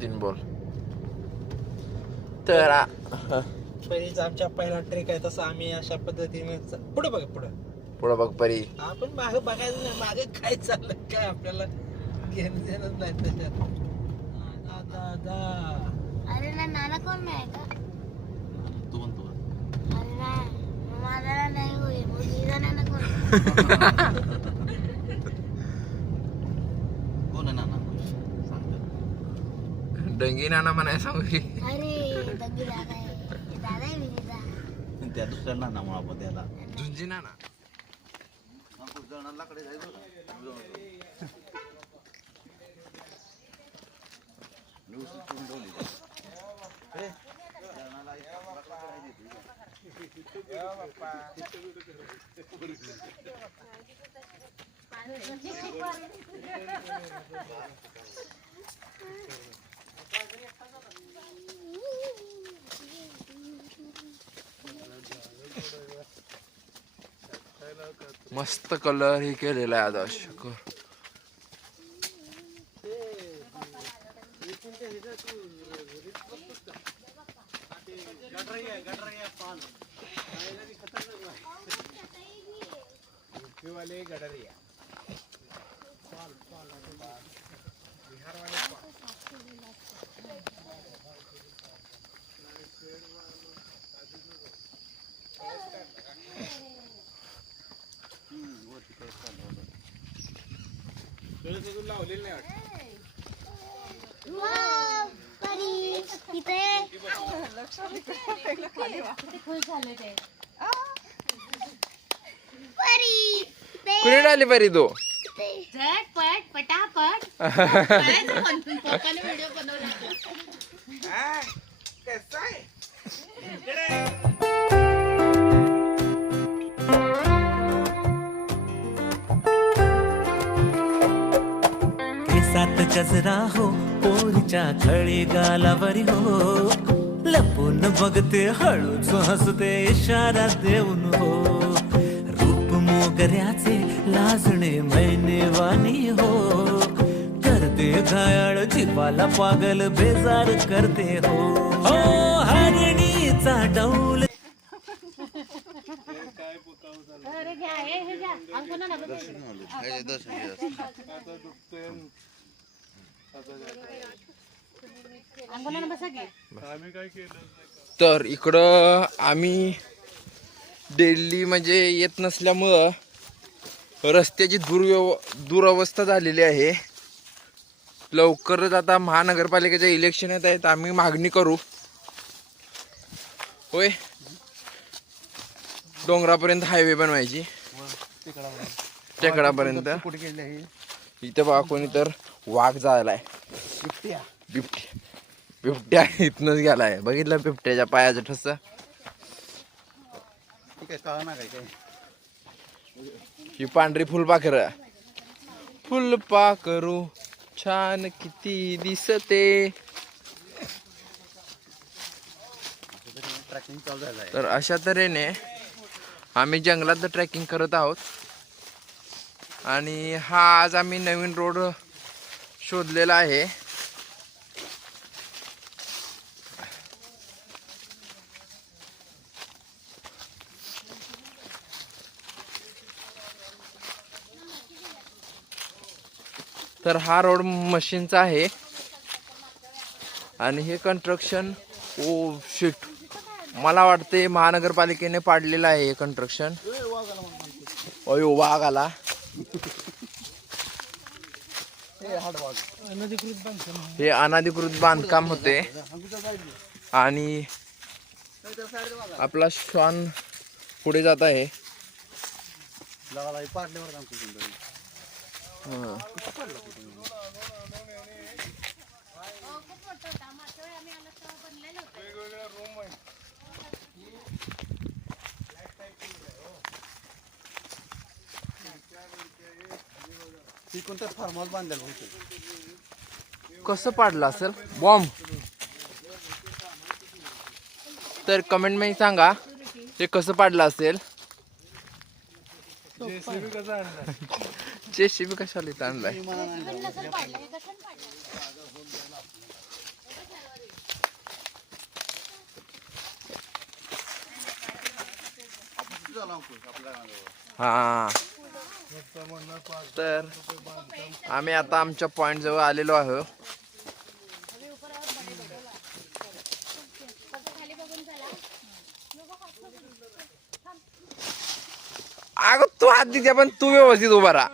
नितीन बोल. तर पहिलीचा आमच्या पहिला ट्रेक आहे तसा आम्ही अशा पद्धतीने पुढे बघ पुढं बघ परी. आपण मागे बघायचं नाही, मागे काय चाललं काय आपल्याला घेणं देणंच नाही त्याच्यात. अरे ना नाना कोण नाही का? तू म्हणतो अरे नाही माझा नाही होईल मग हिरा नाना कोण? कोण आहे नाना सांगतो. डंगी नाना म्हणाय सांगू की. अरे दगडी दादा आहे दादा आहे विनीता. त्या दुसऱ्या नाना म्हणून आपण त्याला झुंजी नाना. लाकडे जायचं मस्त कलर हे केलेला आहे आदर्श. लावलेलं नाही वाटत. कुणी आली परी तू? झटपट पटापट व्हिडिओ बनवला. कसं आहे सात गजरा हो पोरीच्या खळी गालावरी हो लपून बघते हळूच हसते इशारा देऊन हो रूप मोगऱ्याचे लाजणे मैनेवानी हो करते घायाळ जीवाला पागल बेजार करते हो हो हरणीचा डौल. तर इकडं आम्ही डेली म्हणजे येत नसल्यामुळं रस्त्याची दुरवस्था झालेली आहे. लवकरच आता महानगरपालिकेचे इलेक्शन येत आहेत, आम्ही मागणी करू होय डोंगरापर्यंत हायवे बनवायची टेकडापर्यंत. इथं बघा कोणी तर वाघ जायलाय. बिबट्या इथनच गेलाय. बघितलं बिबट्याच्या पायाचं ठस. ही पांढरी फुलपाखरू छान किती दिसते. तर अशा तऱ्हेने आम्ही जंगलात ट्रेकिंग करत आहोत. आणि हा आज आम्ही नवीन रोड शोधलेला आहे. तर हा रोड मशीनचा आहे आणि हे कन्स्ट्रक्शन ओ शिट मला वाटते महानगरपालिकेने पाडलेलं आहे हे कन्स्ट्रक्शन. अयो वाघ आला. हे अनधिकृत बांधकाम होते आणि आपला श्वान पुढे जात आहे. फार्म हाऊस बांधलेलं होतं. कसं पाडलं असेल बॉम्ब? तर कमेंट मध्ये सांगा ते कसं पाडलं असेल. जेसीबी कशाला इथं आणलाय? झाला अंकुश आपल्या गावाजवळ. हा तर आम्ही आता आमच्या पॉइंट जवळ आलेलो आहोत. अगं तू हात देते पण तू व्यवस्थित उभा राहा.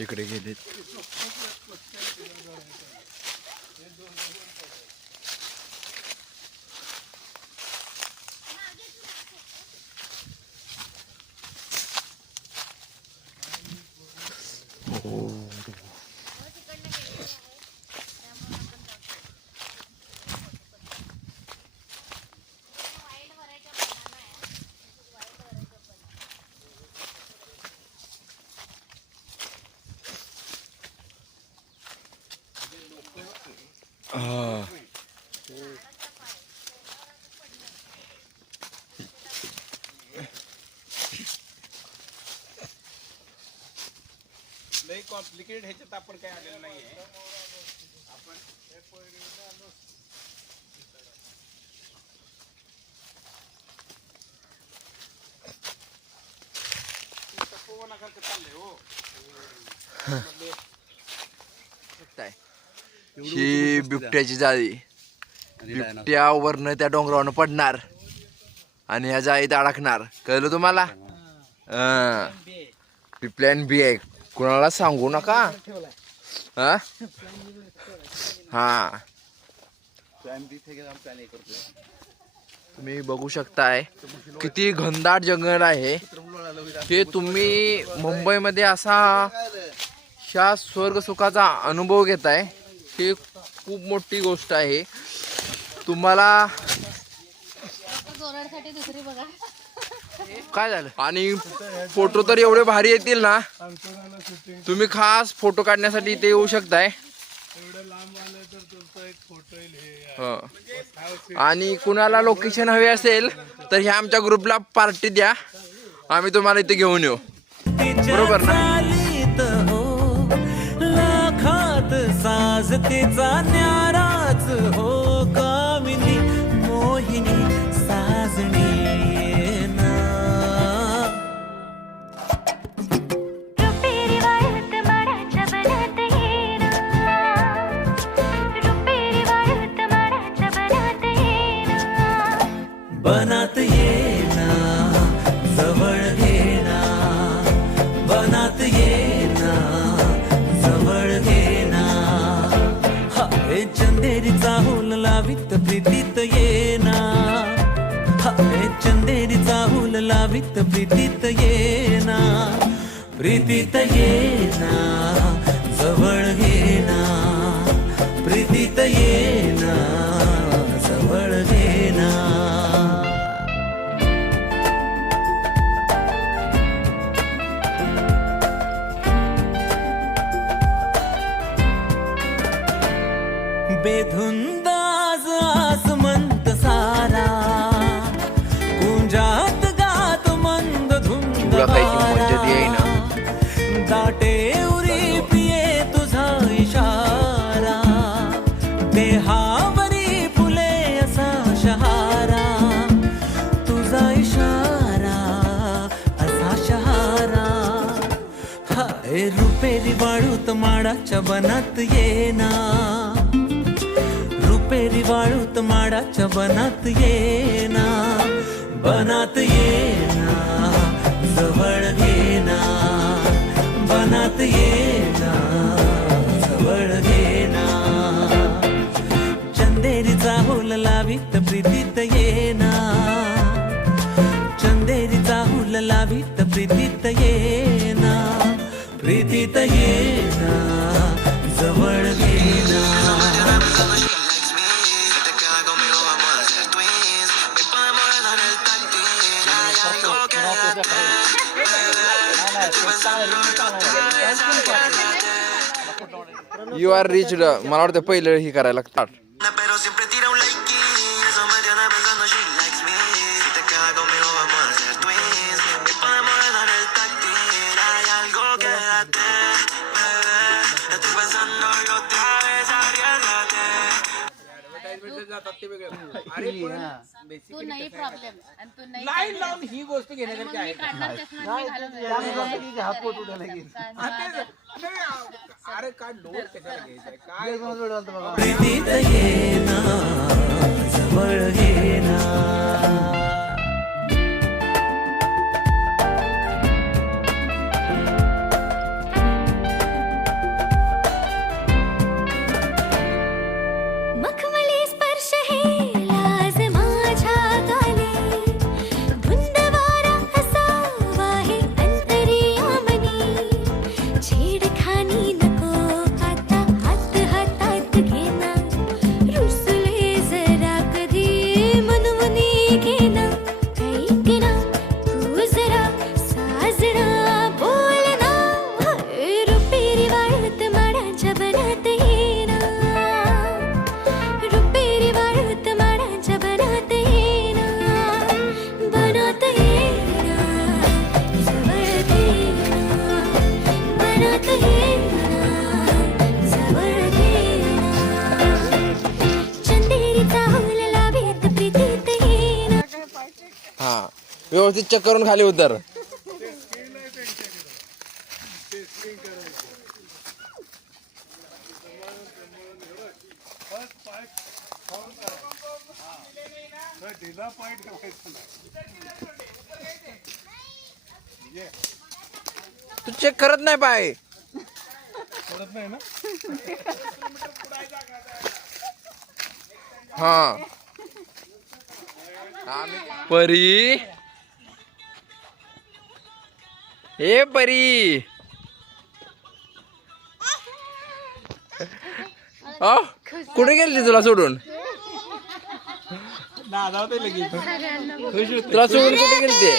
इकडे गेले. लई कॉम्प्लिकेटेड ह्याच्यात आपण काय आलेलं नाहीये. ही बिबट्याची जाळी. बिबट्या वरनं त्या डोंगरावरनं पडणार आणि ह्या जाळीत अडकणार. कळलं तुम्हाला? प्लॅन बी आहे, कुणाला सांगू नका. हा हा तुम्ही बघू शकताय किती घनदाट जंगल आहे हे. तुम्ही मुंबईमध्ये असा ह्या स्वर्ग सुखाचा अनुभव घेताय हे खूप मोठी गोष्ट आहे. तुम्हाला काय झालं? आणि फोटो तर एवढे भारी येतील ना, तुम्ही खास फोटो काढण्यासाठी इथे येऊ शकताय. आणि कुणाला लोकेशन हवे असेल तर ह्या आमच्या ग्रुपला पार्टी द्या, आम्ही तुम्हाला इथे घेऊन येऊ. बरोबर ना? लाखात साज तिचा न्याराच हो. कामिनी मोहिनी साजणी ना. रुपेरी वाळूत माडाच्या बनात येना, रुपेरी वाळूत माडाच्या बनात येना, बनात येना जवळ घेना, बनात येना जवळ घेना. हे चंदेरीचा हुल लावित प्रीतीत येना, हे चंदेरीचा हुल लावित प्रीतीत येना, प्रीतीत येना जवळ घेना, प्रीतीत येना जवळ घेना. बेधुंदाज आसमंत सारा, कुंजात गात मंद धुंद तुला काही मज्जा येईना. दाटे उरी पिये तुझा इशारा, देहावरी फुले असा शहारा, तुझा इशारा असा शहारा. हाय रुपेरी वाळूत माडाच्या बनात येना, रुपेरी वाळूत माडाच्या बनात येना, बनात येना जवळ घेना, बनात येना जवळ घेना. चंदेरीचा हुल लावित प्रीतीत येना, चंदेरीचा हुल लावित प्रीतीत येना, प्रीतीत येना जवळ घेना. You are rich. मला वाटतं पहिलं हे करायला लागतात. Pero siempre tira un like y eso me tiene pensando she likes me. Si te quedas जातात ते वेगळे. अरे पण तू नाही प्रॉब्लेम आणि तू नाही लाईन लावून ही गोष्ट घेण्यासारखी आहे. काढणार चष्मा मी घालून हात पोट उठायला गेली. अरे काय लोड कशाला घ्यायचंय काय प्रीतीत येना जवळ येना मखमली स्पर्श हे लाज माझ्या गाली धुंद वारा असावा हे अंतर्यामनी छेडखानी नको आता हात हातात घेना रुसले जरा कधी मनमुनी घेना ऐकना तू जरा साजना बोलना रुपेरी वाळत माडाच्या बनात येना रुपेरी वाळत माडाच्या बनात येना बनात येना जवळ येना बनात येना जवळ येना चंदेरीचा हौल लावीत प्रीतीत येना. हा व्यवस्थित चेक करून खाली उतर. तू चेक करत नाही पाय. हा परी ए परी कुठे गेली तुला सोडून तुला सोडून कुठे गेलते.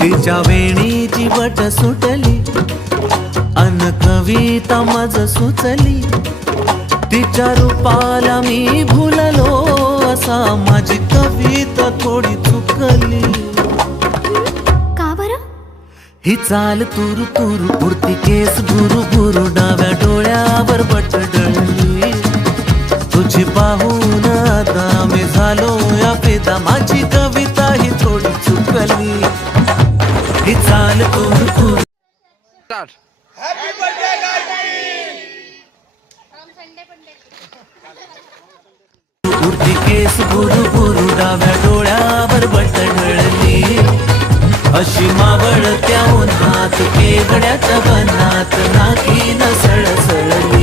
तिच्या वेणीची बट सुटली अन कविता मज सुचली तिच्या रूपाला मी भुललो असा माझी कविता थोडी चुकली. का बरं ही चाल तुरु तुरु पुरती केस भुरु भुरु डाव्या डोळ्यावर बट डळली तुझी पाहून आता मी झालो या पेदा माझी कविता ही थोडी चुकली. ही चाल तुरु तुरु स्टार्ट. उरती केस भुरु भुरु डाव्या डोळ्यावर बट ढळली अशी मावळ त्या उन्हात केगड्याच्या बनात नाकी न सळसळली.